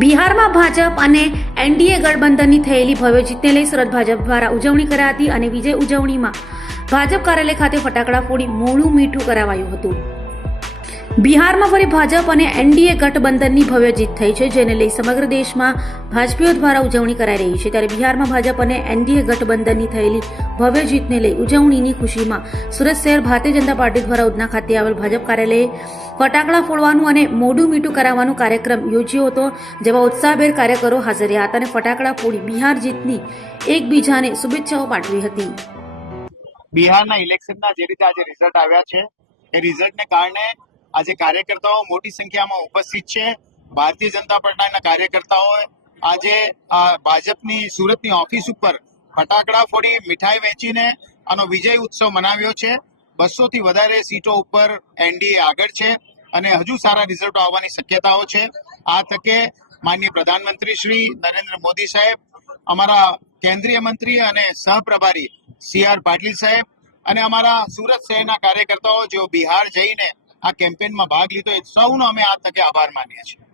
બિહારમાં ભાજપ અને એનડીએ ગઠબંધનની થયેલી ભવ્ય જીતને લઈ સુરત ભાજપ દ્વારા ઉજવણી કરાઈ હતી અને વિજય ઉજવણીમાં ભાજપ કાર્યાલય ખાતે ફટાકડા ફોડી મોડું મીઠું કરાવાયું હતું। બિહારમાં ફરી ભાજપ અને એનડીએ ગઠબંધનની ભવ્ય જીત થઈ છે, જેને લઈ સમગ્ર દેશમાં ભાજપીઓ દ્વારા ઉજવણી કરાઈ રહી છે। ત્યારે બિહારમાં ભાજપ અને એનડીએ ગઠબંધનની થયેલી ભવ્ય જીતને લઈ ઉજવણીની ખુશીમાં સુરત શહેર ભારતીય જનતા પાર્ટી દ્વારા ઉધના ખાતે આવેલ ભાજપ કાર્યાલયે ફટાકડા ફોડવાનું અને મોઢું મીઠું કરાવવાનો કાર્યક્રમ યોજ્યો હતો, જેમાં ઉત્સાહભેર કાર્યકરો હાજર રહ્યા હતા અને ફટાકડા ફોડી બિહાર જીતની એકબીજાને શુભેચ્છાઓ પાઠવી હતી। બિહારના ઇલેક્શનના જે રીતે આજે રિઝલ્ટ આવ્યા છે, એ રિઝલ્ટને કારણે આજે કાર્યકર્તાઓ મોટી સંખ્યામાં ઉપસ્થિત છે। ભારતીય જનતા પાર્ટીના કાર્યકર્તાઓ આજે ભાજપની સુરતની ઓફિસ ઉપર ફટાકડા ફોડી મીઠાઈ વેચીને આનો વિજય ઉત્સવ મનાવ્યો છે। 200 થી વધારે સીટો ઉપર એનડીએ આગળ છે અને હજુ સારા રિઝલ્ટો આવવાની શક્યતાઓ છે। આ તકે માનનીય પ્રધાનમંત્રી શ્રી નરેન્દ્ર મોદી સાહેબ, અમારા કેન્દ્રીય મંત્રી અને સહપ્રભારી CR પાટીલ સાહેબ અને અમારા સુરત શહેરના કાર્યકર્તાઓ જેઓ બિહાર જઈને આ કેમ્પેનમાં ભાગ લીધો, એ સૌનો અમે આ તકે આભાર માનીએ છીએ।